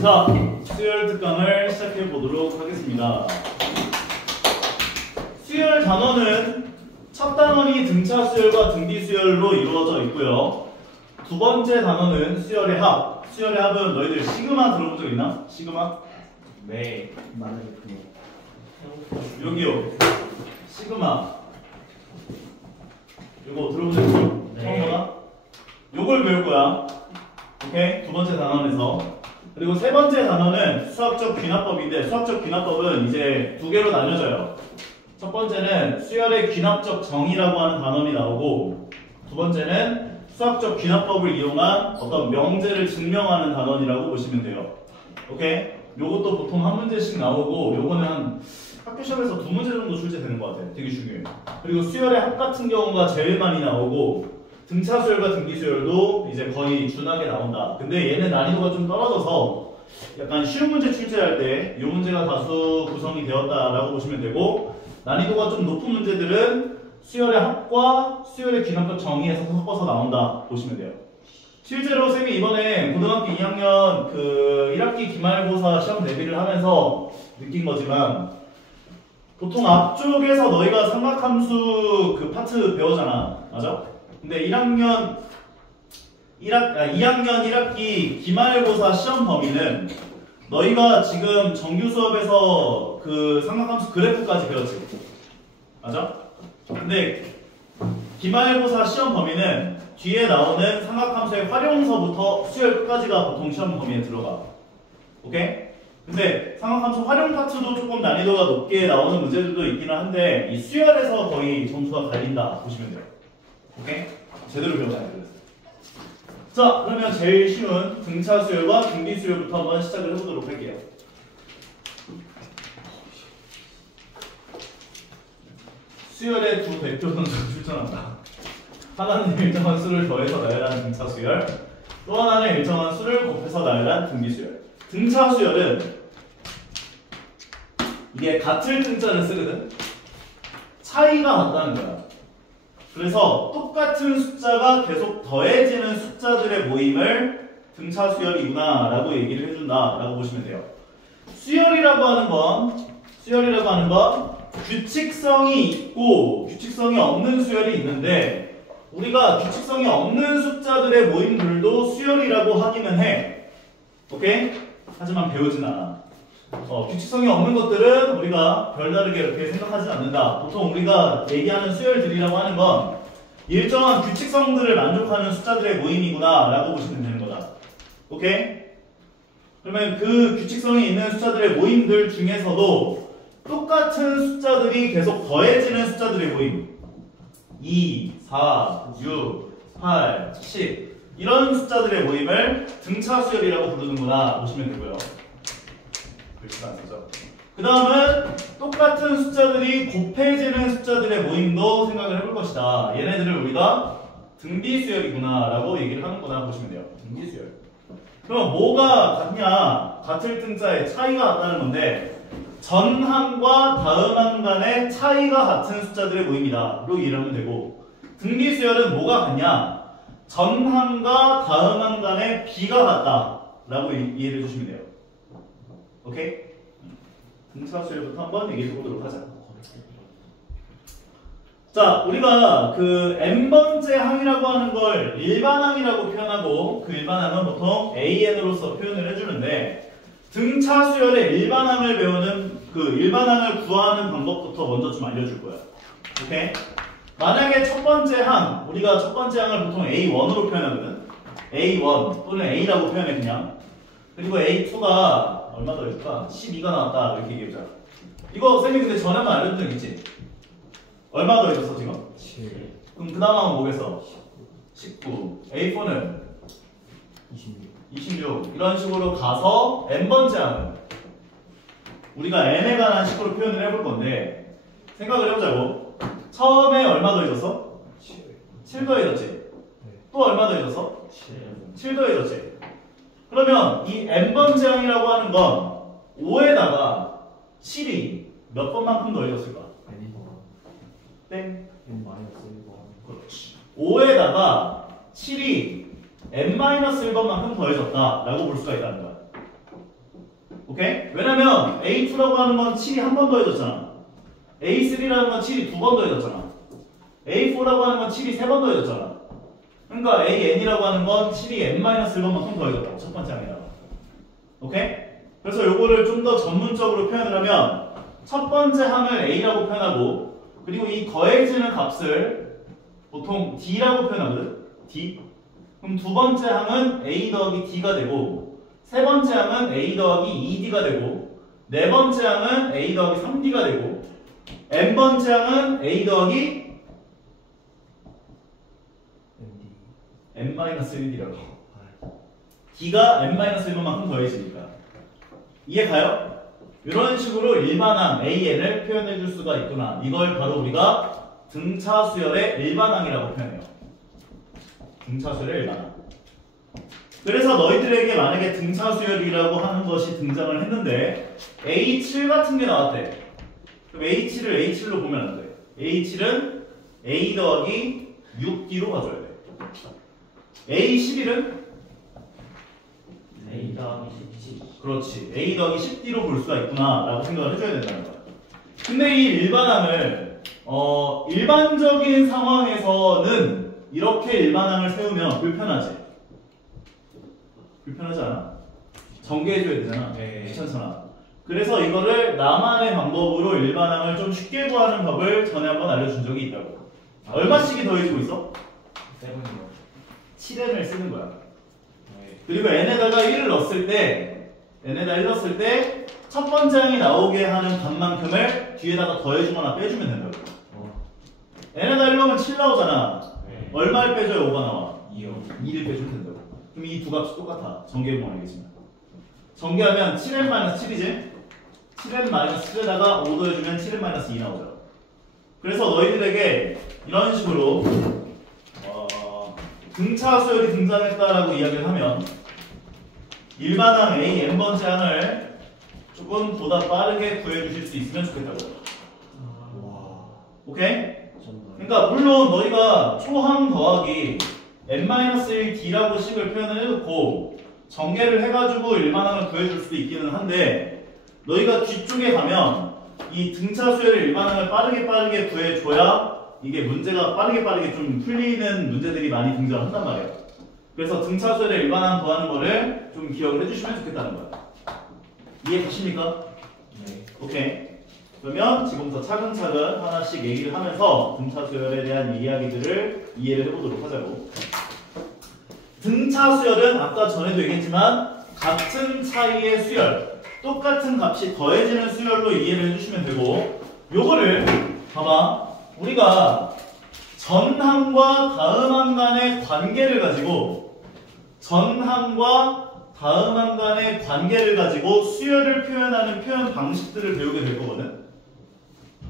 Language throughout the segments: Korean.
자, 수열 특강을 시작해 보도록 하겠습니다. 수열 단원은 첫 단원이 등차 수열과 등비 수열로 이루어져 있고요. 두 번째 단원은 수열의 합. 수열의 합은 너희들 시그마 들어본 적 있나? 시그마? 네. 여기요. 시그마. 이거 들어본 적 있어? 네. 처음 보나? 요걸 배울 거야. 오케이? 두 번째 단원에서. 그리고 세 번째 단원은 수학적 귀납법인데, 수학적 귀납법은 이제 두 개로 나뉘어져요. 첫 번째는 수열의 귀납적 정의라고 하는 단원이 나오고, 두 번째는 수학적 귀납법을 이용한 어떤 명제를 증명하는 단원이라고 보시면 돼요. 오케이? 요것도 보통 한 문제씩 나오고, 요거는 한 학교 시험에서 두 문제 정도 출제되는 것 같아요. 되게 중요해요. 그리고 수열의 합 같은 경우가 제일 많이 나오고, 등차 수열과 등비 수열도 이제 거의 준하게 나온다. 근데 얘는 난이도가 좀 떨어져서 약간 쉬운 문제 출제할 때 이 문제가 다수 구성이 되었다라고 보시면 되고, 난이도가 좀 높은 문제들은 수열의 합과 수열의 귀납적 정의에서 섞어서 나온다 보시면 돼요. 실제로 쌤이 이번에 고등학교 2학년 그 1학기 기말고사 시험 대비를 하면서 느낀 거지만, 보통 앞쪽에서 너희가 삼각함수 그 파트 배우잖아. 맞아? 근데 2학년 1학기 기말고사 시험 범위는 너희가 지금 정규 수업에서 그 삼각함수 그래프까지 배웠지. 맞아? 근데 기말고사 시험 범위는 뒤에 나오는 삼각함수의 활용서부터 수열 끝까지가 보통 시험 범위에 들어가. 오케이? 근데 삼각함수 활용 파트도 조금 난이도가 높게 나오는 문제들도 있기는 한데, 이 수열에서 거의 점수가 갈린다 보시면 돼요. 오케이? 제대로 배워놔야 돼요. 자, 그러면 제일 쉬운 등차 수열과 등비 수열부터 한번 시작을 해보도록 할게요. 수열의 두 대표 선수가 출전한다. 하나는 일정한 수를 더해서 나열한 등차 수열, 또 하나는 일정한 수를 곱해서 나열한 등비 수열. 등차 수열은 이게 같을 등자를 쓰거든. 차이가 같다는 거야. 그래서 똑같은 숫자가 계속 더해지는 숫자들의 모임을 등차 수열이구나 라고 얘기를 해준다 라고 보시면 돼요. 수열이라고 하는 건 규칙성이 있고 규칙성이 없는 수열이 있는데, 우리가 규칙성이 없는 숫자들의 모임들도 수열이라고 하기는 해. 오케이? 하지만 배우진 않아. 규칙성이 없는 것들은 우리가 별다르게 이렇게 생각하지 않는다. 보통 우리가 얘기하는 수열들이라고 하는 건 일정한 규칙성들을 만족하는 숫자들의 모임이구나 라고 보시면 되는 거다. 오케이? 그러면 그 규칙성이 있는 숫자들의 모임들 중에서도 똑같은 숫자들이 계속 더해지는 숫자들의 모임, 2, 4, 6, 8, 10 이런 숫자들의 모임을 등차 수열이라고 부르는구나 보시면 되고요. 그 다음은 똑같은 숫자들이 곱해지는 숫자들의 모임도 생각을 해볼 것이다. 얘네들을 우리가 등비수열이구나 라고 얘기를 하는구나 보시면 돼요. 등비수열. 그럼 뭐가 같냐? 같을 등자의 차이가 같다는 건데, 전항과 다음항 간의 차이가 같은 숫자들의 모임이다 로 이해를 하면 되고, 등비수열은 뭐가 같냐? 전항과 다음항 간의 비가 같다 라고 이해를 해주시면 돼요. 오케이? 등차 수열부터 한번 얘기해 보도록 하자. 자, 우리가 그 n번째 항이라고 하는 걸 일반항이라고 표현하고, 그 일반항은 보통 an으로서 표현을 해주는데, 등차 수열의 일반항을 배우는 그 일반항을 구하는 방법부터 먼저 좀 알려줄 거야. 오케이? 만약에 첫 번째 항, 우리가 첫 번째 항을 보통 A1으로 표현하거든. A1 또는 A라고 표현해 그냥. 그리고 A2가 얼마 더 있을까? 12가 나왔다 이렇게 얘기해보자. 이거 쌤이 근데 전에만 알려준 적 있지? 얼마 더 있었어 지금? 7. 그럼 그 다음 항은 뭐겠어? 19. A4는? 26. 이런 식으로 가서 n번째 항은 우리가 n에 관한 식으로 표현을 해볼 건데, 생각을 해보자고. 처음에 얼마 더해졌어? 7 더해졌지? 또 얼마 더해졌어? 7 더해졌지? 그러면 이 n번째 항이라고 하는 건 5에다가 7이 몇 번만큼 더해졌을까? 땡. 그렇지. 5에다가 7이 n-1번만큼 더해졌다 라고 볼 수가 있다는 거야. 오케이? 왜냐면 A2라고 하는 건 7이 한 번 더해졌잖아. A3라는 건 7이 두 번 더해졌잖아. A4라고 하는 건 7이 세 번 더해졌잖아. 그러니까 AN이라고 하는 건 7이 n-1번만큼 더해졌다고. 첫 번째 항에다가. 오케이? 그래서 요거를 좀 더 전문적으로 표현을 하면 첫 번째 항을 A라고 표현하고 그리고 이 더해지는 값을 보통 D라고 표현하거든. D. 그럼 두 번째 항은 A 더하기 D가 되고 세 번째 항은 A 더하기 2D가 되고 네 번째 항은 A 더하기 3D가 되고 n번째 항은 A 더하기 n-1D라고. D가 n-1만큼 더해지니까. 이해 가요? 이런 식으로 일반항 AN을 표현해 줄 수가 있구나. 이걸 바로 우리가 등차 수열의 일반항이라고 표현해요. 등차 수열의 일반항. 그래서 너희들에게 만약에 등차 수열이라고 하는 것이 등장을 했는데 A7 같은 게 나왔대. 그럼 A7을 A7로 보면 안 돼. A7은 A 더하기 6D로 가져야 돼. A11은 A 더하기 10. 그렇지. A 더하기 10D로 볼 수가 있구나 라고 생각을 해줘야 된다는 거야. 근데 이 일반항을 일반적인 상황에서는 이렇게 일반항을 세우면 불편하지. 불편하지 않아? 전개해줘야 되잖아. 네. 귀찮잖아. 그래서 이거를 나만의 방법으로 일반항을 좀 쉽게 구하는 법을 전에 한번 알려준 적이 있다고. 얼마씩이 더해지고 있어? 7이요. 7n을 쓰는 거야. 네. 그리고 n에다가 1을 넣었을 때 n에다 1 넣었을 때 첫 번째 항이 나오게 하는 값만큼을 뒤에다가 더해주거나 빼주면 된다고. n에다 1 넣으면 7 나오잖아. 네. 얼마를 빼줘야 5가 나와? 2요. 2를 빼주면 된다고. 그럼 이 두 값이 똑같아. 전개해보면 알겠지만. 전개하면 7n-7이지? 7n-7에다가 5 더해주면 7n-2 나오죠. 그래서 너희들에게 이런 식으로 등차 수열이 등장했다라고 이야기를 하면 일반항 A n번째 항을 조금 보다 빠르게 구해주실 수 있으면 좋겠다고. 와. 오케이? 그러니까 물론 너희가 초항 더하기 n-1D라고 식을 표현을 해놓고 전개를 해가지고 일반항을 구해줄 수도 있기는 한데 너희가 뒤쪽에 가면 이 등차 수열의 일반항을 빠르게 구해줘야 이게 문제가 빠르게 좀 풀리는 문제들이 많이 등장한단 말이야. 그래서 등차 수열의 일반항 구하는 거를 좀 기억을 해주시면 좋겠다는 거야. 이해 되십니까? 네. 오케이. 그러면 지금부터 차근차근 하나씩 얘기를 하면서 등차 수열에 대한 이야기들을 이해를 해보도록 하자고. 등차 수열은 아까 전에도 얘기했지만 같은 차이의 수열, 똑같은 값이 더해지는 수열로 이해를 해주시면 되고 요거를 봐봐. 우리가 전항과 다음항 간의 관계를 가지고 수열을 표현하는 표현 방식들을 배우게 될 거거든.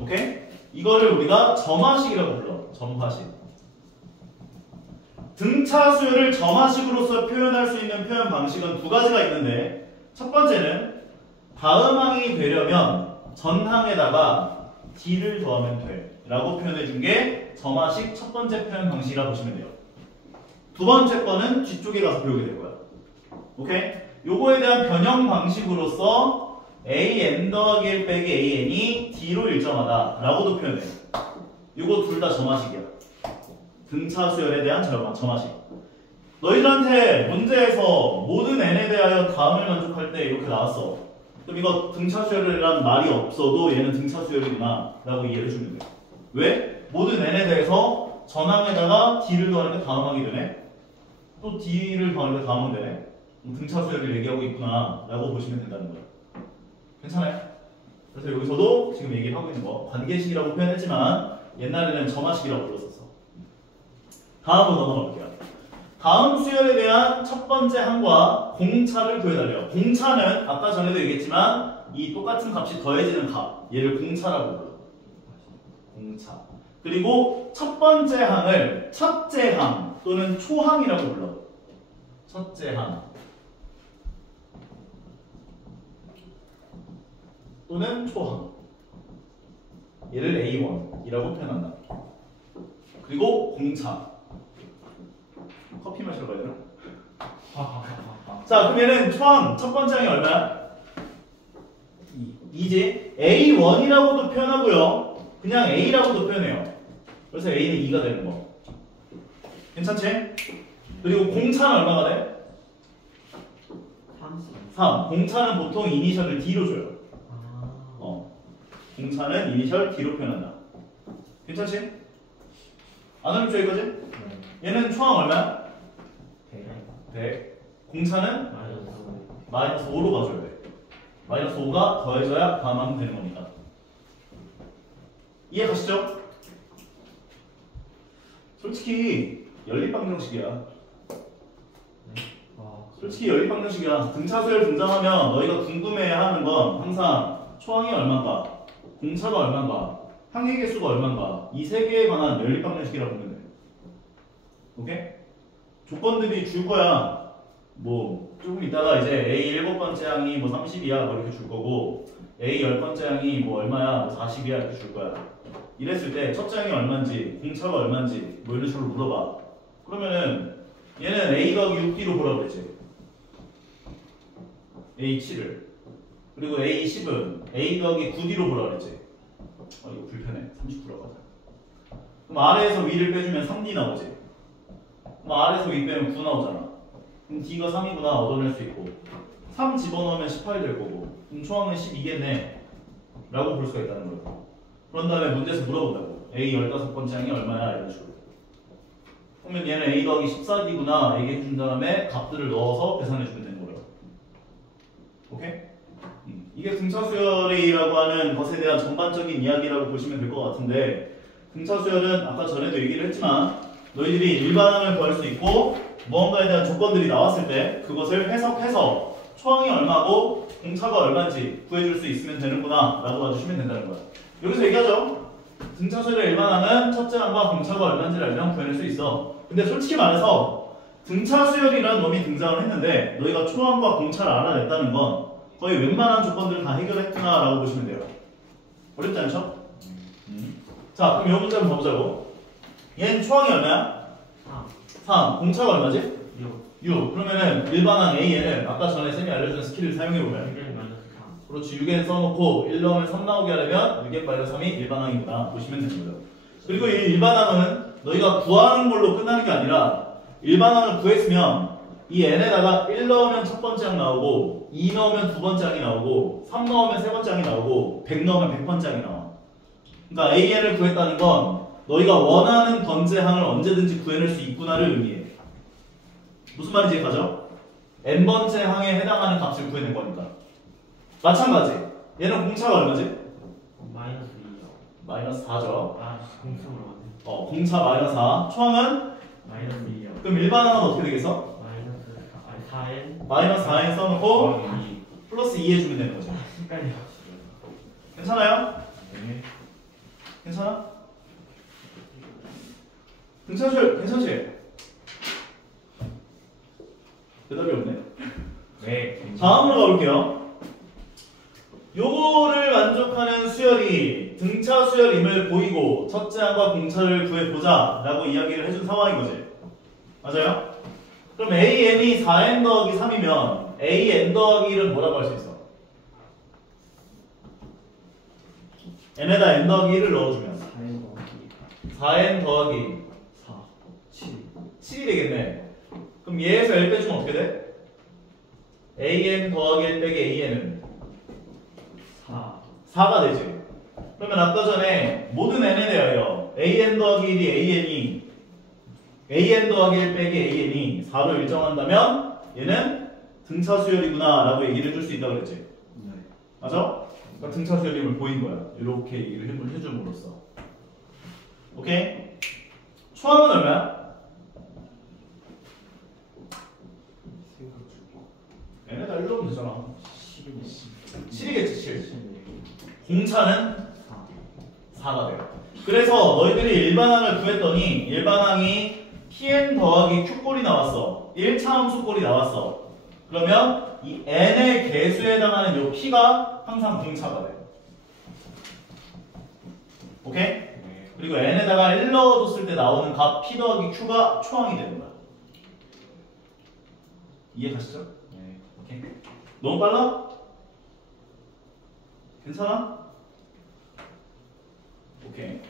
오케이? 이거를 우리가 점화식이라고 불러. 점화식. 등차 수열을 점화식으로서 표현할 수 있는 표현 방식은 두 가지가 있는데 첫 번째는 다음항이 되려면 전항에다가 D를 더하면 돼 라고 표현해 준 게 점화식 첫 번째 표현 방식이라고 보시면 돼요. 두 번째 거는 뒤쪽에 가서 배우게 될 거야. 오케이? 요거에 대한 변형 방식으로서 AN 더하기 1 빼기 AN이 D로 일정하다 라고도 표현해. 요거 둘 다 점화식이야. 등차 수열에 대한 점화식. 너희들한테 문제에서 모든 n에 대하여 다음을 만족할 때 이렇게 나왔어. 그럼 이거 등차 수열이라는 말이 없어도 얘는 등차 수열이구나 라고 이해를 해주면 돼. 왜? 모든 n에 대해서 전항에다가 D를 더하니까 다음항이 되네. 또 D를 더하니까 다음항이 되네. 등차 수열을 얘기하고 있구나 라고 보시면 된다는 거야. 괜찮아요? 그래서 여기서도 지금 얘기를 하고 있는 거 관계식이라고 표현했지만 옛날에는 점화식이라고 불렀었어. 다음으로 넘어가 볼게요. 다음 수열에 대한 첫 번째 항과 공차를 구해달래요. 공차는 아까 전에도 얘기했지만 이 똑같은 값이 더해지는 값, 얘를 공차라고 불러. 공차. 그리고 첫 번째 항을 첫째 항 또는 초항이라고 불러. 첫째 항 또는 초항. 얘를 A1이라고 표현한다. 그리고 공차. 커피 마시러 가야 되나? 자, 그럼 얘는 초항 첫 번째 항이 얼마야? 2지. A1이라고도 표현하고요. 그냥 A라고도 표현해요. 그래서 A는 2가 되는 거. 괜찮지? 그리고 공차는 얼마가 돼? 3. 공차는 보통 이니셜을 D로 줘요. 공차는 이니셜 D로 표현한다. 괜찮지? 안 하면 여기까지? 네. 얘는 초항 얼마야? 100. 100. 공차는 마이너스 마이너스 5로 가줘야 돼. 마이너스 5가 더해져야 감하면 되는 겁니다. 이해 가시죠? 솔직히 연립방정식이야. 솔직히 연립방정식이야. 등차수열 등장하면 너희가 궁금해하는 건 항상 초항이 얼마인가, 공차가 얼마인가, 항의 개수가 얼마인가, 이 세 개에 관한 연립방정식이라고 보면 돼. 오케이? 조건들이 줄 거야. 뭐 조금 이따가 이제 A 7번째 항이 뭐 30이야 뭐 이렇게 줄 거고, A 10번째 항이 뭐 얼마야, 뭐 40이야 이렇게 줄 거야. 이랬을 때 첫째 항이 얼마인지, 공차가 얼마인지 뭐 이런 식으로 물어봐. 그러면은 얘는 A 더하기 6D로 보라고 그랬지. A7을. 그리고 A10은 A 더하기 9D로 보라고 그랬지. 이거 불편해. 39라고 하자. 그럼 아래에서 위를 빼주면 3D 나오지. 그럼 아래에서 위 빼면 9 나오잖아. 그럼 D가 3이구나 얻어낼 수 있고, 3 집어넣으면 18 될 거고, 그럼 초항은 12겠네 라고 볼 수가 있다는 거예요. 그런 다음에 문제에서 물어본다고. A 15번째 항이 얼마야 이런 식으로. 그러면 얘는 A 더하기 14D구나 얘기해 준 다음에 값들을 넣어서 계산해 주면 되는 거예요. 오케이? 이게 등차수열이라고 하는 것에 대한 전반적인 이야기라고 보시면 될 것 같은데, 등차수열은 아까 전에도 얘기를 했지만 너희들이 일반항을 구할 수 있고 무언가에 대한 조건들이 나왔을 때 그것을 해석해서 초항이 얼마고 공차가 얼마인지 구해줄 수 있으면 되는구나 라고 봐주시면 된다는 거야. 여기서 얘기하죠. 등차수열의 일반항은 첫째 항과 공차가 얼마인지를 알면 구해낼 수 있어. 근데 솔직히 말해서 등차수열이라는 놈이 등장을 했는데 너희가 초항과 공차를 알아냈다는 건 거의 웬만한 조건들을 다 해결했구나 라고 보시면 돼요. 어렵지 않죠? 자, 그럼 이 문제 한번 봐보자고. 얘는 초항이 얼마야? 3. 공차가 얼마지? 6. 그러면은 일반항 AN을 아까 전에 쌤이 알려준 스킬을 사용해보면, 그렇지, 6엔 써놓고 1 넣으면 3 나오게 하려면 6엔 마이너스 3이 일반항이구나 보시면 되는 거죠. 그리고 이 일반항은 너희가 구하는 걸로 끝나는 게 아니라, 일반항을 구했으면 이 n에다가 1 넣으면 첫 번째 항 나오고, 2 넣으면 두 번째 항이 나오고, 3 넣으면 세 번째 항이 나오고, 100 넣으면 100번째 항이 나와. 그러니까 AN을 구했다는 건 너희가 원하는 번째항을 언제든지 구해낼 수 있구나를 의미해. 무슨 말인지 이해가죠? n번째 항에 해당하는 값을 구해낸 거니까. 마찬가지. 얘는 공차가 얼마지? 마이너스 2요. 마이너스 4죠. 공수로 하네. 공차 마이너스 4. 초항은? 마이너스 2요. 그럼 일반항은 어떻게 되겠어? 마이너스 4n. 마이너스 4에 써놓고 2. 플러스 2 해주면 되는 거죠. 헷갈려. 괜찮아요? 네. 괜찮아? 괜찮지? 대답이 없네. 네. 다음으로 가볼게요. 요거를 만족하는 수열이 등차 수열임을 보이고 첫째 항과 공차를 구해보자 라고 이야기를 해준 상황인 거지. 맞아요? 그럼 AN이 4N 더하기 3이면 AN 더하기 1은 뭐라고 할 수 있어? N에다 N 더하기 1을 넣어주면 4N 더하기 4. 7. 7이 되겠네. 그럼 얘에서 L 빼주면 어떻게 돼? AN 더하기 1 빼기 AN은 4가 되지. 그러면 아까 전에 모든 n에 대하여 AN 더하기 1이 AN이 AN 더하기 1 빼기 AN이 4로 일정한다면 얘는 등차 수열이구나 라고 얘기를 해줄 수 있다고 그랬지. 네. 맞아? 그러니까 등차 수열임을 보인 거야. 이렇게 얘기를 해줌으로써. 오케이? 초항은 얼마야? 얘네다 1 넣으면 되잖아. 7이겠지 7. 공차는 4가 돼요. 그래서 너희들이 일반항을 구했더니 일반항이 Pn 더하기 Q꼴이 나왔어. 1차 함수꼴이 나왔어. 그러면 이 n의 개수에 해당하는 요 P가 항상 공차가 돼. 오케이? 네. 그리고 n에다가 1 넣어줬을 때 나오는 값 P 더하기 Q가 초항이 되는 거야. 이해 가시죠? 네. 오케이. 너무 빨라? 괜찮아? 오케이.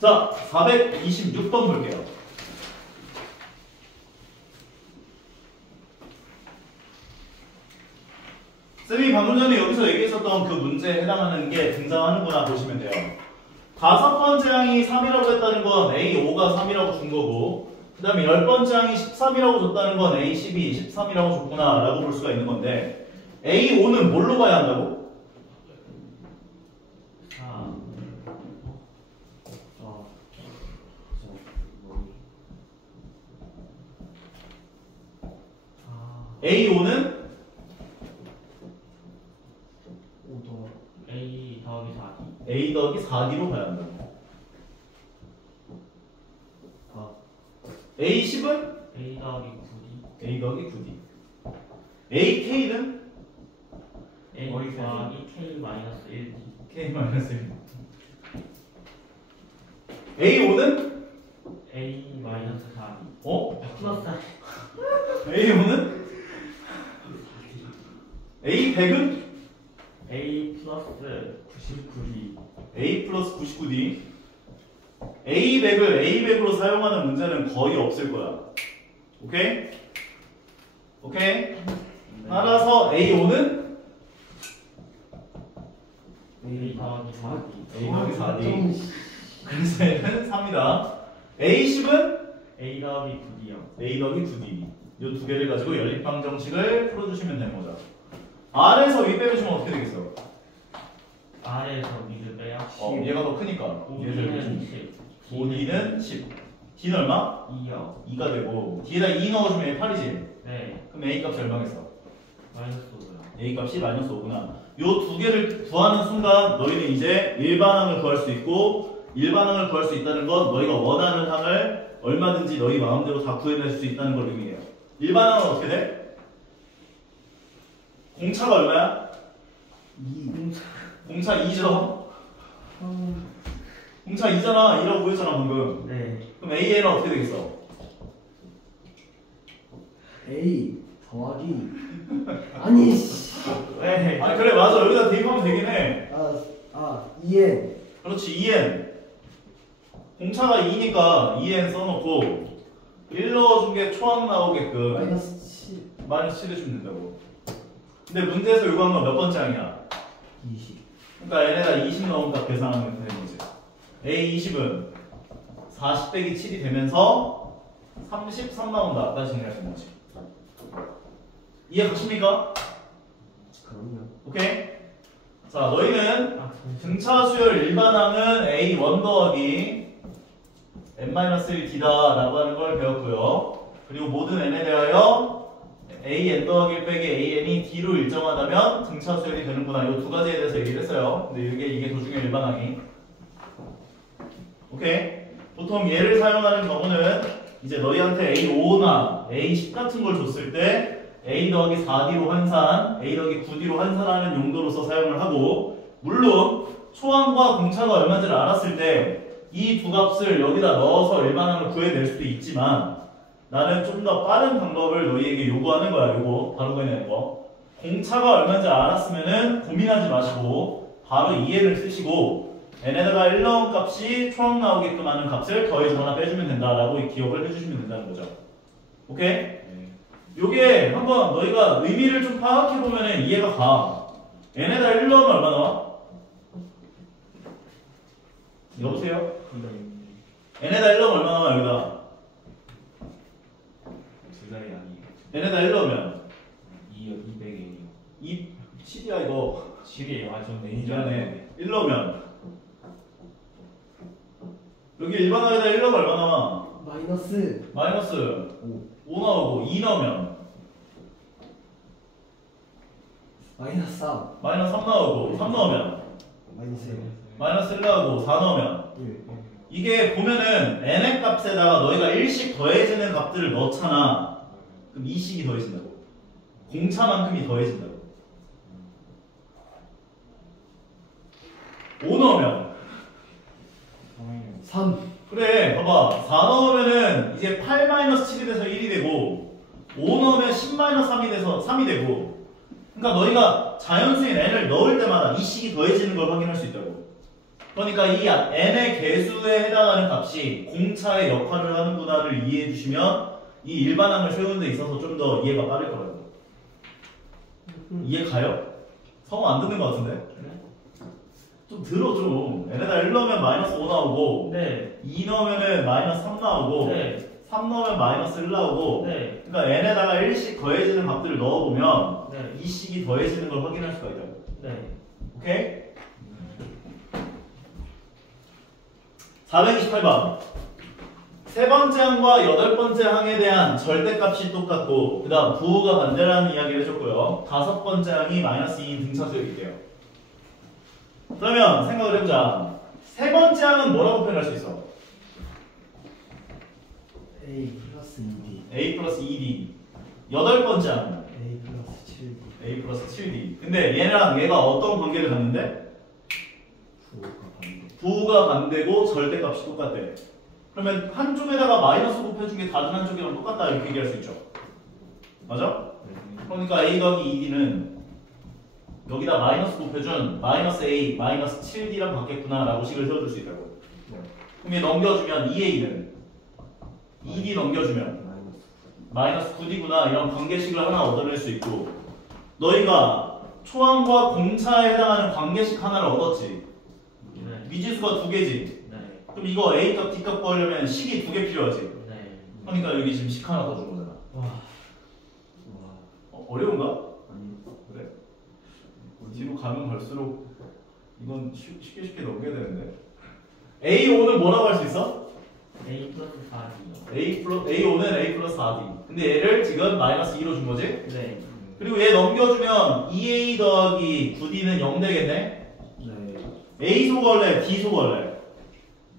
자, 426번 볼게요. 쌤이 방금 전에 여기서 얘기했었던 그 문제에 해당하는 게 등장하는구나 보시면 돼요. 다섯 번째 항이 3이라고 했다는 건 A5가 3이라고 준 거고, 그 다음에 10번째 항이 13이라고 줬다는 건 A12, 13이라고 줬구나 라고 볼 수가 있는 건데, A5는 뭘로 봐야 한다고? 4 A5는 A 더하기 4D. A 더하기 4D로 봐야 한다고. A10은 A 더하기 9D. A 더하기 9D. AK는 A 더하기 K 마이너스 1D. K-1. A5는 A 마이너스 4D. 어? 플러스 A5는 A100은 A 플러스 99D. A 플러스 99D. A100을 사용하는 문제는 거의 없을 거야. 오케이? 오케이? 따라서 A5는 A 더하기 4D. A 더하기 4D. 그래서 얘는 3이다. A10은 A 더하기 9D요. A 더하기 2D. 이 두 개를 가지고 연립방 정식을 풀어주시면 되는 거죠. R에서 위 빼주시면 어떻게 되겠어? R에서 위를 빼야 얘가 더 크니까. 5D는 10. 5D는 10. D는 얼마? 2요. 2가 되고 D에다 2 넣어주면 A 8이지? 네. 그럼 A 값이 얼마겠어? 마이너스 5요. A 값이 마이너스 5구나. 요 두 개를 구하는 순간 너희는 이제 일반항을 구할 수 있고, 일반항을 구할 수 있다는 건 너희가 원하는 항을 얼마든지 너희 마음대로 다 구해낼 수 있다는 걸 의미해요. 일반항은 어떻게 돼? 공차가 얼마야? 2. 공차 2죠? 공차 2잖아. 2라고 보였잖아 방금. 네. 그럼 AN은 어떻게 되겠어? A 더하기 아니 씨. 네. 아니 그래 맞아. 여기다 대입하면 되긴 해. 2N. 그렇지 2n. 공차가 2니까 2n 써놓고 1 넣어준 게 초항 나오게끔 마이너스 7. 마이너스 7 해주면 된다고. 근데 문제에서 요구한 건 몇 번째 항이야? 20. 그러니까 n에다 20 넣은 값 계산하면 되는 거지. A20은 40 빼기 7이 되면서 33 나온다. 아까 정리하신 거지. 이해 가십니까? 그럼요. 오케이? 자, 너희는 아, 등차 수열 일반항은 A1 더하기 n-1d다 라고 하는 걸 배웠고요. 그리고 모든 n에 대하여 an 더하기 1 빼기 an이 d로 일정하다면 등차 수열이 되는구나. 이 두 가지에 대해서 얘기를 했어요. 근데 이게 도중에 일반항이. 오케이? 보통 얘를 사용하는 경우는 이제 너희한테 A5나 A10 같은 걸 줬을 때 A 더하기 4D로 환산, A 더하기 9D로 환산하는 용도로서 사용을 하고, 물론 초항과 공차가 얼마인지를 알았을 때 이 두 값을 여기다 넣어서 일반항을 구해낼 수도 있지만, 나는 좀 더 빠른 방법을 너희에게 요구하는 거야. 요거 바로 구해내는 거. 공차가 얼마인지 알았으면은 고민하지 마시고 바로 2n을 쓰시고 n에다가 1 넣은 값이 초항 나오게끔 하는 값을 더해주거나 빼주면 된다라고 기억을 해주시면 된다는 거죠. 오케이? 요게 한번 너희가 의미를 좀 파악해보면 이해가 가. n에다 1 넣으면 얼마 나와? 여보세요? n에다 1 넣으면 얼마 나와 여기다? 두 자리 아니에요. n에다 1 넣으면 2요. 200이요. 2, 7이야 이거. 7이에요. 아, 전 N이 미안해. 1 넣으면 여기 일반항에다 1 넣으면 얼마 나와? 마이너스 마이너스 5 나오고 2 넣으면 마이너스 3. 마이너스 3 나오고 3 넣으면 마이너스 1. 마이너스 1 나오고 4 넣으면 1. 이게 보면은 n의 값에다가 너희가 1씩 더해지는 값들을 넣잖아. 그럼 2씩이 더해진다고. 공차만큼이 더해진다고. 5 넣으면 3. 그래 봐봐 4 넣으면은 이제 8-7이 돼서 1이 되고 5 넣으면 10-3이 돼서 3이 되고 그러니까 너희가 자연수인 n을 넣을 때마다 이 식이 더해지는 걸 확인할 수 있다고. 그러니까 이 n의 개수에 해당하는 값이 공차의 역할을 하는구나를 이해해 주시면 이 일반항을 세우는 데 있어서 좀 더 이해가 빠를 거라고. 이해 가요? 성우 안 듣는 것 같은데? 좀 들어 좀. n에다 1 넣으면 마이너스 5 나오고 네. 2 넣으면 마이너스 3 나오고 네. 3 넣으면 마이너스 1 나오고 네. 그러니까 n에다가 1씩 더해지는 값들을 넣어보면 네. 이 식이 더해지는 걸 확인할 수가 있다고. 네. 오케이? 428번. 세 번째 항과 여덟 번째 항에 대한 절대값이 똑같고 그 다음 부호가 반대라는 이야기를 해줬고요. 다섯 번째 항이 마이너스 2인 등차수역일게요. 그러면 생각을 해보자. 세 번째 항은 뭐라고 표현할 수 있어? A 플러스 2D. a 플러스 2d. 여덟 번째 항은 A 플러스 7D. a 플러스 7d. 근데 얘랑 얘가 어떤 관계를 갖는데? 부호가 반대. 부호가 반대고 절대값이 똑같대. 그러면 한쪽에다가 마이너스 곱해준 게 다른 한쪽이랑 똑같다 이렇게 얘기할 수 있죠. 맞아? 그러니까 a 더하기 2d는 여기다 마이너스 곱해준 마이너스 a 마이너스 7d랑 같겠구나 라고 식을 세워줄 수 있다고. 그럼 얘 넘겨주면 2a는 2d 넘겨주면 마이너스 9d구나 이런 관계식을 하나 얻어낼 수 있고 너희가 초항과 공차에 해당하는 관계식 하나를 얻었지. 네. 미지수가 2개지. 네. 그럼 이거 A값, D값 구하려면 식이 2개 필요하지. 네. 그러니까 여기 지금 식 하나 더 준 거잖아. 와. 어려운가? 아니. 그래? 뒤로 가면 갈수록 이건 쉽게 넘겨야 되는데. A5는 뭐라고 할 수 있어? A 플러스 4D요. A5는 A 플러스 4D. 근데 얘를 지금 마이너스 2로 준 거지? 네. 그리고 얘 넘겨주면 2A 더하기 9D는 0 되겠네? 네. A 소걸래, D 소걸래?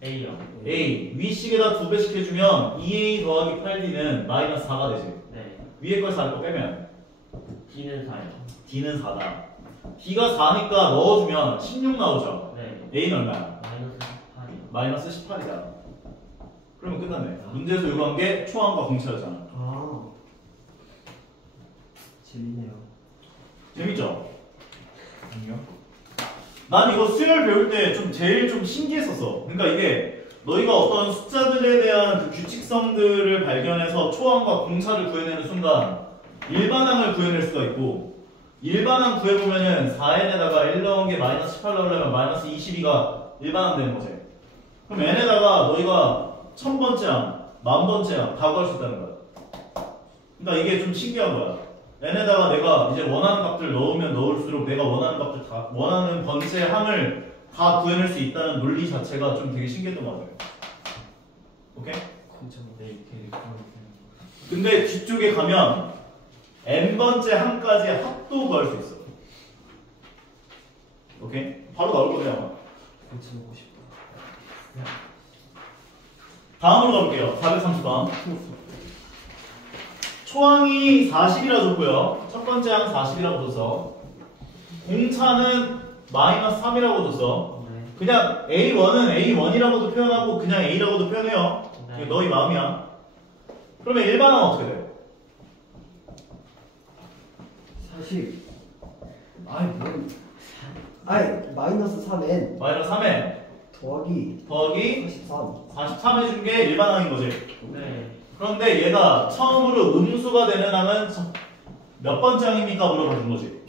A요. A. 위식에다 2배씩 해주면 2A 더하기 8D는 마이너스 4가 되지. 네. 위에 걸 4로 빼면 D는 4요. D는 4다. D가 4니까 넣어주면 16 나오죠. 네. A는 얼마야? 마이너스 18이요. 마이너스 18이다. 그러면 끝났네. 문제에서 요구한 게 초항과 공차였잖아. 아. 재밌네요. 재밌죠? 아니요. 난 이거 수열 배울 때 제일 좀 신기했었어. 그러니까 이게 너희가 어떤 숫자들에 대한 그 규칙성들을 발견해서 초항과 공차를 구해내는 순간 일반항을 구해낼 수가 있고 일반항 구해보면은 4n에다가 1 넣은 게 마이너스 18 넣으려면 마이너스 22가 일반항 되는 거지. 그럼 n에다가 너희가 1000번째 항, 10,000번째 항 다 구할 수 있다는 거야. 그러니까 이게 좀 신기한 거야. n에다가 내가 이제 원하는 값들 넣으면 넣을수록 내가 원하는 값들 다 원하는 번째 항을 다 구해낼 수 있다는 논리 자체가 좀 되게 신기했던 것 같아요. 오케이? 네. 근데 뒤쪽에 가면 n번째 항까지 합도 구할 수 있어. 오케이? 바로 나올 거네요 아마. 고쳐보고 싶다. 다음으로 가볼게요. 430번. 초항이 40이라 줬고요. 첫 번째 항 40이라고 줬어. 공차는 마이너스 3이라고 줬어. 네. 그냥 A1은 A1이라고도 표현하고 그냥 A라고도 표현해요. 네. 너희 마음이야. 그러면 일반항 어떻게 돼? 40. 아이 마이너스 3n 마이너스 3에 더하기 더하기 43. 43 해준 게 일반항인 거지. 네. 그런데 얘가 처음으로 음수가 되는 항은 몇 번째 항입니까? 물어봐 준 거지.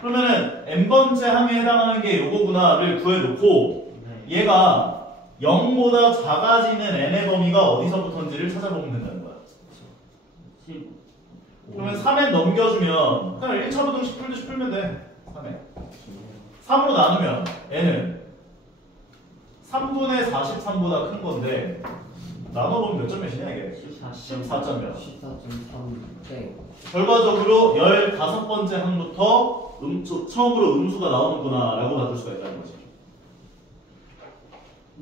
그러면은 n번째 항에 해당하는 게 요거구나를 구해놓고 네. 얘가 0보다 작아지는 n의 범위가 어디서부터인지를 찾아보면 된다는 거야. 15. 그러면 3n 넘겨주면 그냥 1차 부등식 풀듯이 풀면 돼. 3n 3으로 나누면 n은 3분의 43보다 큰 건데 나눠보면 몇 점 몇이냐 이게? 14점 몇. 14.3 땡. 결과적으로 15번째 항부터 처음으로 음수가 나오는구나 라고 받을 수가 있다는 거지.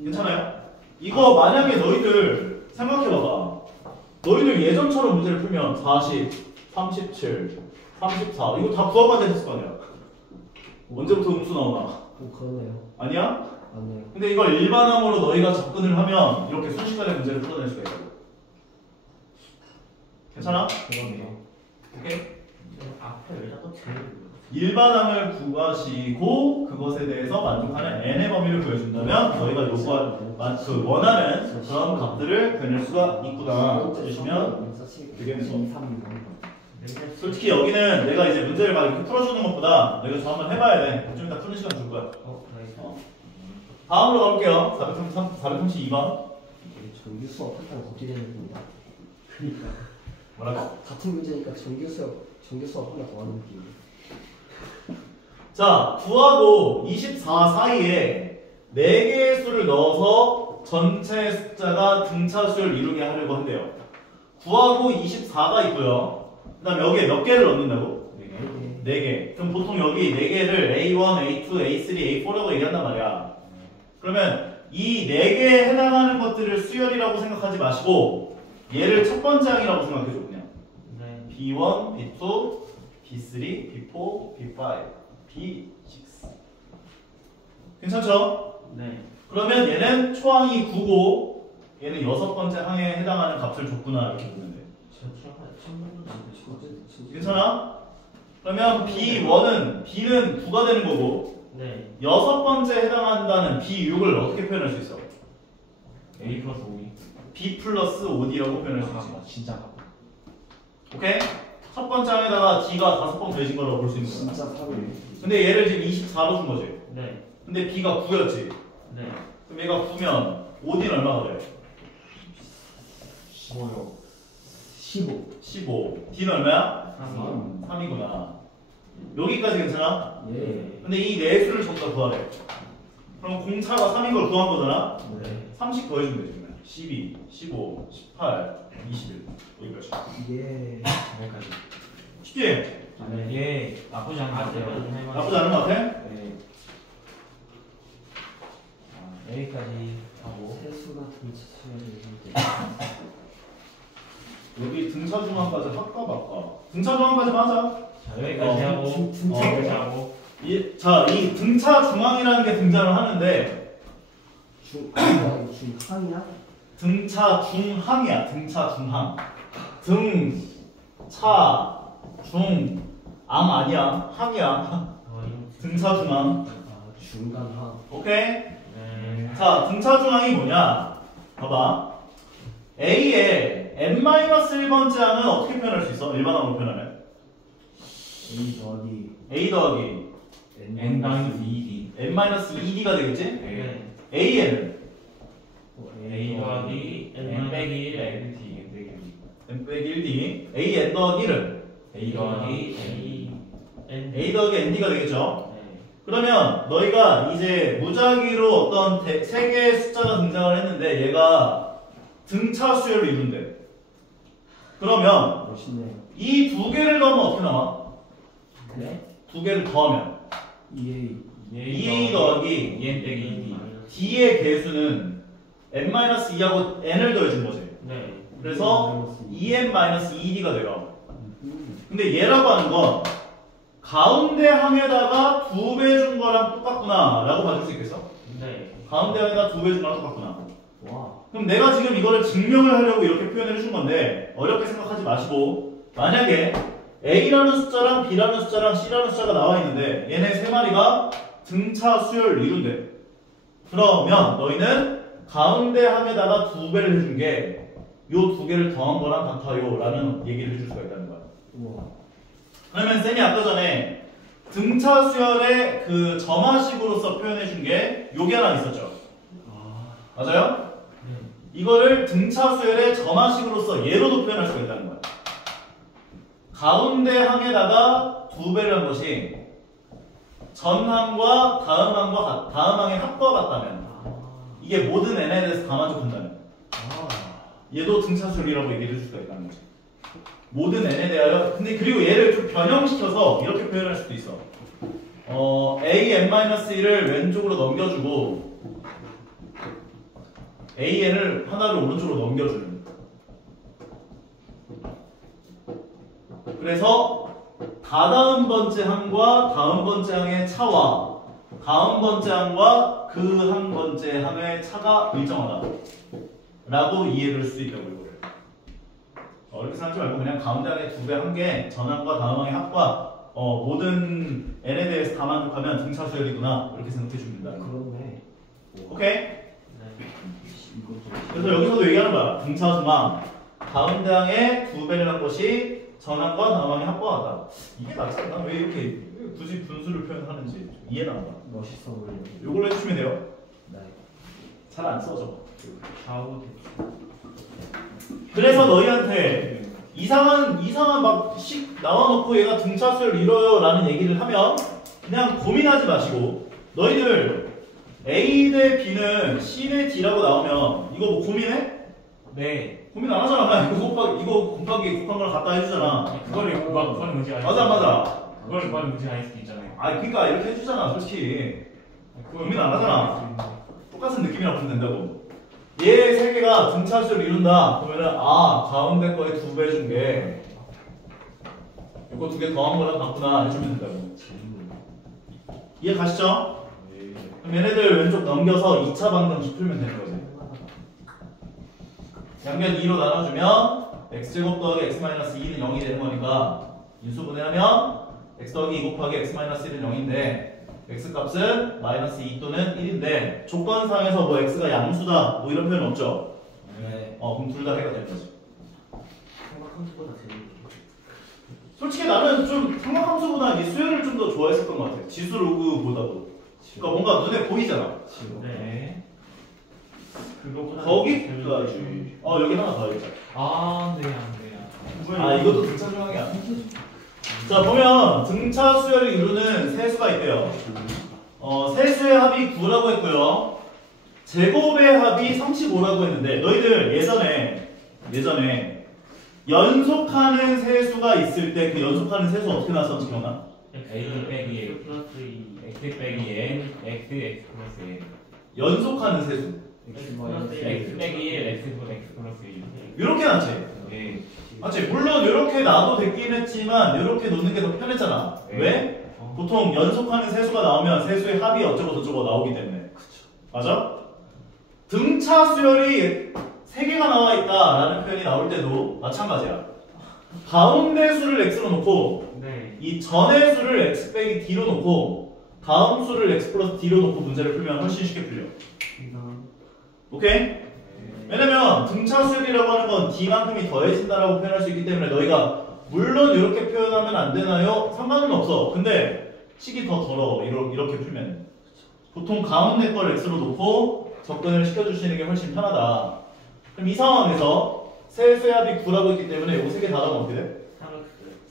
괜찮아요? 이거 만약에 너희들 생각해봐봐. 너희들 예전처럼 문제를 풀면 40, 37, 34 이거 다 부합만 됐을 거 아니야. 언제부터 음수 나오나? 그러네요. 아니야? 맞네요. 근데 이걸 일반항으로 너희가 접근을 하면 이렇게 순식간에 문제를 풀어낼 수가 있다고. 괜찮아? 그러네요. 오케이? 앞에 왜 자꾸 제일 일반항을 구하시고 그것에 대해서 만족하는 n의 범위를 구해준다면 너희가 그 원하는 그런 값들을 그릴 수가 있구나 해주시면 되겠네요. 솔직히 여기는 내가 이제 문제를 막 이렇게 풀어주는 것보다 너희가 저 한번 해봐야 돼. 좀 이따 푸는 시간 줄 거야. 다음으로 가볼게요. 432번. 정규 수업 한다고 겁이 되는 겁니다. 그러니까 뭐라고? 같은 문제니까 정규 수업 하나 더 하는 느낌. 자, 구하고 24 사이에 4개의 수를 넣어서 전체 숫자가 등차수를 이루게 하려고 한대요. 구하고 24가 있고요. 그 다음 여기에 몇 개를 넣는다고? 4개. 그럼 보통 여기 4개를 A1, A2, A3, A4라고 얘기한단 말이야. 그러면 이 4개에 해당하는 것들을 수열이라고 생각하지 마시고 얘를 첫 번째 항이라고 생각해줘 그냥. B1, B2, B3, B4, B5, B6. 괜찮죠? 네. 그러면 얘는 초항이 9고 얘는 6번째 항에 해당하는 값을 줬구나 이렇게 보면 돼. 괜찮아? 그러면 B1은 B는 9가 되는 거고 네. 6번째 해당한다는 B6을 어떻게 표현할 수 있어? A 플러스 5이. B 플러스 5D라고 표현할 수 있어. 진짜. 오케이? 첫 번째 항에다가 D가 5번 더해진 거라고 볼 수 있는 거야. 진짜 사고네. 근데 얘를 지금 24로 준 거지. 네. 근데 B가 9였지. 네. 그럼 얘가 9면 5D는 얼마가 돼? 15요. 15. 15. D는 얼마야? 3. 3이구나. 여기까지 괜찮아? 예. 근데 이 네 수를 전부 다 구하래. 그럼 공차가 3인 걸 구한 거잖아? 네. 30 더해주면 되지. 그러면. 12, 15, 18, 21. 여기까지. 예. 여기까지. 쉽지? 네. 예. 나쁘지 않은 것 같아요. 나쁘지 않은 것 같아? 네. 여기까지 하고. 세수가 등차수열이 여기 등차 중앙까지 할까 말까? 등차 중앙까지 하자. 자, 여기까지 하고. 여기까지 하고. 이 등차 중앙이라는 게 등장을 하는데 중항이야? 등차 중항이야. 등차 중항. 등차 중앙 아니야. 항이야. 등차 중항. 중간항. 오케이? 네. 자, 등차 중항이 뭐냐? 봐봐. A의 n-1번째 항은 어떻게 표현할 수 있어? 일반항으로 표현하면? A 더하기 N-2D. n-2d가 되겠지? 네. A에는 A 더하기 N 빼기 1 n 빼기 1d. A n 더하기 1은 A 더하기 A 더하기 nd가 되겠죠? 네. 그러면 너희가 이제 무작위로 어떤 세 개의 숫자가 등장을 했는데 얘가 등차 수열을 이룬대. 그러면 멋있네요. 이 두 개를 더하면 어떻게 나와? 네? 두 개를 더하면 EA. 2a 더하기 N 빼기 2D. d의 개수는 n-2하고 n을 더해준 거지. 네. 그래서 2n-2d가 돼요. 근데 얘라고 하는 건 가운데 항에다가 2배 준 거랑 똑같구나 라고 봐줄 수 있겠어? 네. 가운데 항에다 2배 준 거랑 똑같구나. 와. 그럼 내가 지금 이거를 증명을 하려고 이렇게 표현을 해준 건데 어렵게 생각하지 마시고 만약에 A라는 숫자랑 B라는 숫자랑 C라는 숫자가 나와 있는데 얘네 세 마리가 등차 수열을 이룬대. 그러면 너희는 가운데 항에다가 2배를 해준 게 요 두 개를 더한 거랑 같아요 라는 얘기를 해줄 수가 있다는 거야. 우와. 그러면 쌤이 아까 전에 등차 수열의 그 점화식으로서 표현해준 게 요게 하나 있었죠. 맞아요? 이거를 등차 수열의 점화식으로서 예로도 표현할 수가 있다는 거야. 가운데 항에다가 2배를 한 것이 전항과 다음 항의 합과 같다면 이게 모든 n에 대해서 다 만족한다면 얘도 등차 수열이라고 얘기해 줄 수가 있다는 거지. 모든 n에 대하여. 근데 그리고 얘를 좀 변형시켜서 이렇게 표현할 수도 있어. a n-1을 왼쪽으로 넘겨주고 a n을 하나를 오른쪽으로 넘겨주는. 그래서 다다음 번째 항과 다음 번째 항의 차와 다음 번째 항과 그 한 번째 항의 차가 일정하다 라고 이해를 할 수 있다고 이거를. 이렇게 생각하지 말고 그냥 가운데 항의 2배 한 개, 전항과 다음항의 합과 모든 n에 대해서 다 만족하면 등차 수열이구나 이렇게 생각해 주면 된다. 그렇네. 오케이? 네. 그래서 여기서도 얘기하는 거야. 등차수만 가운데 항의 2배를 한 것이 전항과 다음항의 합과하다. 이게 낫지 않나? 왜 이렇게 굳이 분수를 표현하는지 이해는 안 가. 멋있어 보이네. 요걸로 해주시면 돼요. 네. 잘 안 써져. 좌우 그래서 너희한테 이상한 막 식 나와놓고 얘가 등차수를 이뤄요 라는 얘기를 하면 그냥 고민하지 마시고 너희들 A 대 B는 C 대 D라고 나오면 이거 뭐 고민해? 네. 고민 안 하잖아. 그냥 이거 곱하기 곱한 걸 갖다 해주잖아. 그거를 구하는 문제가 아닐 맞아 수도 맞아. 있잖아요. 그걸 구하는 문제가 아닐 수도 있잖아요. 그러니까 이렇게 해주잖아 솔직히. 고민 안 하잖아. 똑같은 느낌이라 보면 된다고. 얘 세 개가 등차수를 이룬다. 그러면은 가운데 거에 2배 준 게 이거 2개 더한 거랑 같구나 해주면 된다고. 이해 가시죠? 그럼 얘네들 왼쪽 넘겨서 2차 방정식 풀면 되는 거지. 양변 2로 나눠주면 x제곱 더하기 x-2는 0이 되는 거니까 인수분해하면 x 더하기 2 곱하기 x-1은 0인데 x값은 -2 또는 1인데 조건상에서 뭐 x가 양수다 뭐 이런 표현 없죠? 네. 그럼 둘 다 해가 될 거지. 삼각함수보다 재밌네. 솔직히 나는 좀 삼각함수보다 이 수열을 좀 더 좋아했었던 것 같아. 지수 로그보다도. 그러니까 뭔가 눈에 보이잖아. 지금. 네. 그거보다 거기까지. 여기 하나 더 있자. 안 돼요. 이것도 등차 중앙이 아니야. 자 보면 등차 수열을 이루는 세수가 있대요. 세수의 합이 9라고 했고요. 제곱의 합이 35라고 했는데 너희들 예전에 연속하는 세수가 있을 때 그 연속하는 세수 어떻게 나왔었는지 기억나? x 빼기 x 빼기 n x 플러스 n 연속하는 세수 x 빼기 1 x 플러스 1 이렇게 나지. 네. 맞지? 물론 이렇게 놔도 됐긴 했지만 이렇게 놓는 게 더 편했잖아. 네. 왜? 보통 연속하는 세수가 나오면 세수의 합이 어쩌고 저쩌고 나오기 때문에. 맞아? 등차 수열이 3개가 나와 있다라는 표현이 나올 때도 마찬가지야. 가운데 수를 x로 놓고 네. 이 전의 수를 x 빼기 d로 놓고 다음 수를 x 플러스 d로 놓고 문제를 풀면 훨씬 쉽게 풀려. 오케이? 왜냐면 등차 수열이라고 하는 건 d만큼이 더해진다라고 표현할 수 있기 때문에 너희가 물론 이렇게 표현하면 안 되나요? 상관은 없어. 근데 식이 더 더러워. 이렇게 풀면 보통 가운데 걸 x로 놓고 접근을 시켜주시는 게 훨씬 편하다. 그럼 이 상황에서 세수의 합이 9라고 했기 때문에 이거 3개 다 하면 어떻게 돼?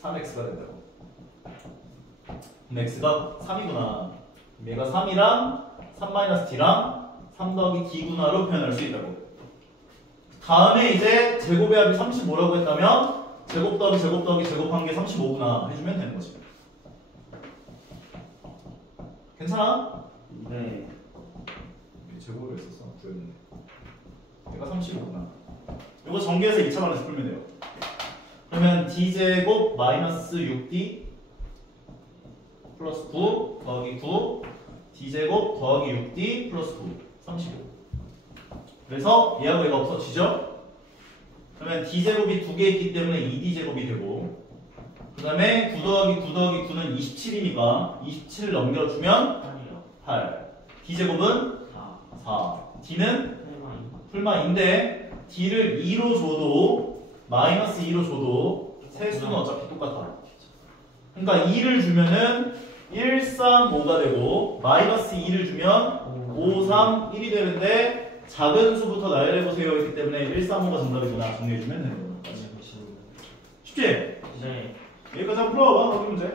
3x가 된다고. 그럼 x가 3이구나. 얘가 3이랑 3-d랑 3 더하기 d구나로 표현할 수 있다고. 다음에 이제 제곱의 합이 35라고 했다면 제곱 더하기 제곱 더하기 제곱한 게 35구나 해주면 되는 거지. 괜찮아? 네. 제곱을 했었어. 구했는데. 얘가 35구나. 이거 전개해서 2차 반에서 풀면 돼요. 그러면 d제곱 마이너스 6d 플러스 9 더하기 9 d제곱 더하기 6d 플러스 9 35. 그래서 얘하고 얘가 없어지죠? 그러면 d제곱이 2개 있기 때문에 2d제곱이 되고 그 다음에 9 더하기 9 더하기 9는 27이니까 27을 넘겨주면 8 d제곱은 4 d는 풀마인데 d를 2로 줘도 마이너스 2로 줘도 세수는 어차피 똑같아. 그러니까 2를 주면은 1, 3, 5가 되고 마이너스 2를 주면 5, 3, 1이 되는데 작은 수부터 나열해보세요 했기 때문에 1, 3, 5가 정답이구나 정리해주면 되는 거야. 쉽지? 네. 여기까지 한번 풀어봐. 어디 문제?